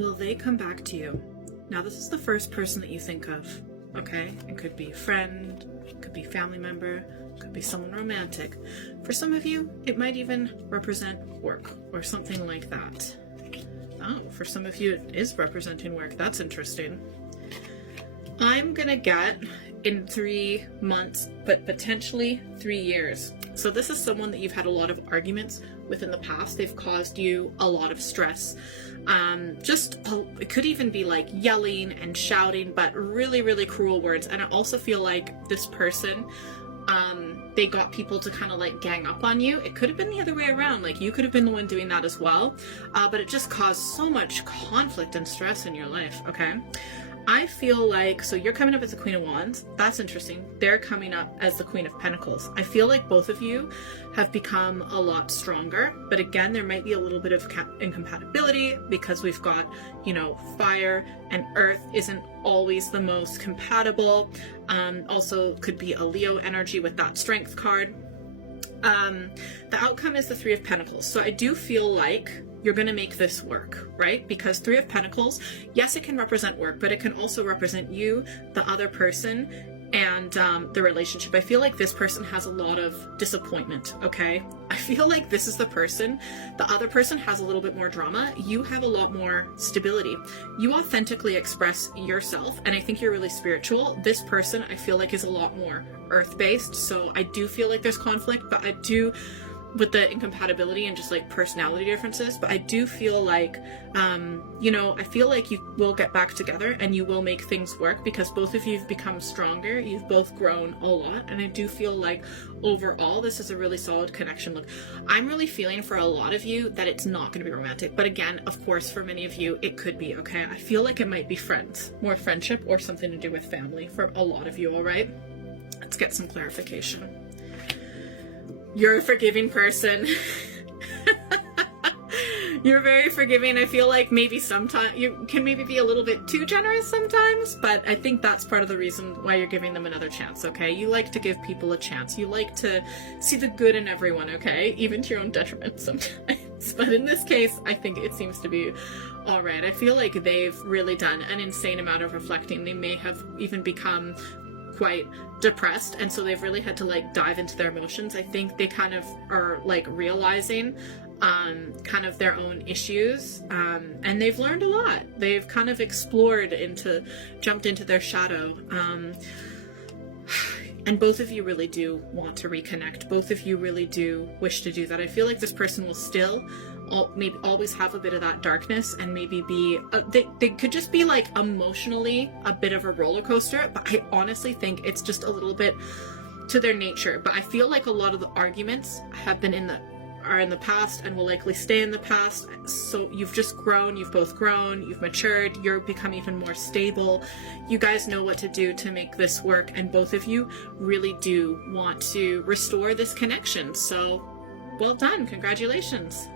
will they come back to you? Now, this is the first person that you think of, okay? It could be a friend, it could be family member, it could be someone romantic. For some of you, it might even represent work or something like that. Oh, for some of you, it is representing work. That's interesting. I'm gonna get in 3 months, but potentially 3 years. So this is someone that you've had a lot of arguments with in the past. They've caused you a lot of stress. It could even be like yelling and shouting, but really, really cruel words. And I also feel like this person, they got people to kind of like gang up on you. It could have been the other way around. Like you could have been the one doing that as well. But it just caused so much conflict and stress in your life. Okay. I feel like, so you're coming up as the Queen of Wands. That's interesting. They're coming up as the Queen of Pentacles. I feel like both of you have become a lot stronger, but again, there might be a little bit of incompatibility because we've got, you know, fire and earth isn't always the most compatible. Also could be a Leo energy with that strength card. The outcome is the Three of Pentacles. So I do feel like you're going to make this work, right? Because Three of Pentacles, yes, it can represent work, but it can also represent you, the other person, and the relationship. I feel like this person has a lot of disappointment, okay? I feel like this is the person. The other person has a little bit more drama. You have a lot more stability. You authentically express yourself, and I think you're really spiritual. This person, I feel like, is a lot more earth-based, so I do feel like there's conflict, but I do, with the incompatibility and just like personality differences, but I do feel like, you know, I feel like you will get back together and you will make things work because both of you have become stronger. You've both grown a lot. And I do feel like overall, this is a really solid connection. Look, I'm really feeling for a lot of you that it's not going to be romantic. But again, of course, for many of you, it could be, okay? I feel like it might be friends, more friendship or something to do with family for a lot of you, all right? Let's get some clarification. You're a forgiving person. You're very forgiving. I feel like maybe sometimes you can maybe be a little bit too generous sometimes, but I think that's part of the reason why you're giving them another chance, okay? You like to give people a chance. You like to see the good in everyone, okay? Even to your own detriment sometimes. But in this case, I think it seems to be all right. I feel like they've really done an insane amount of reflecting. They may have even become quite depressed, and so they've really had to like dive into their emotions. I think they kind of are like realizing kind of their own issues, and they've learned a lot. They've kind of jumped into their shadow, and both of you really do want to reconnect. Both of you really do wish to do that. I feel like this person will still maybe always have a bit of that darkness, and maybe be they could just be like emotionally a bit of a roller coaster, but I honestly think it's just a little bit to their nature. But I feel like a lot of the arguments have been in the past and will likely stay in the past. So you've just grown, you've both grown, you've matured, you're become even more stable. You guys know what to do to make this work, and both of you really do want to restore this connection. So well done, congratulations.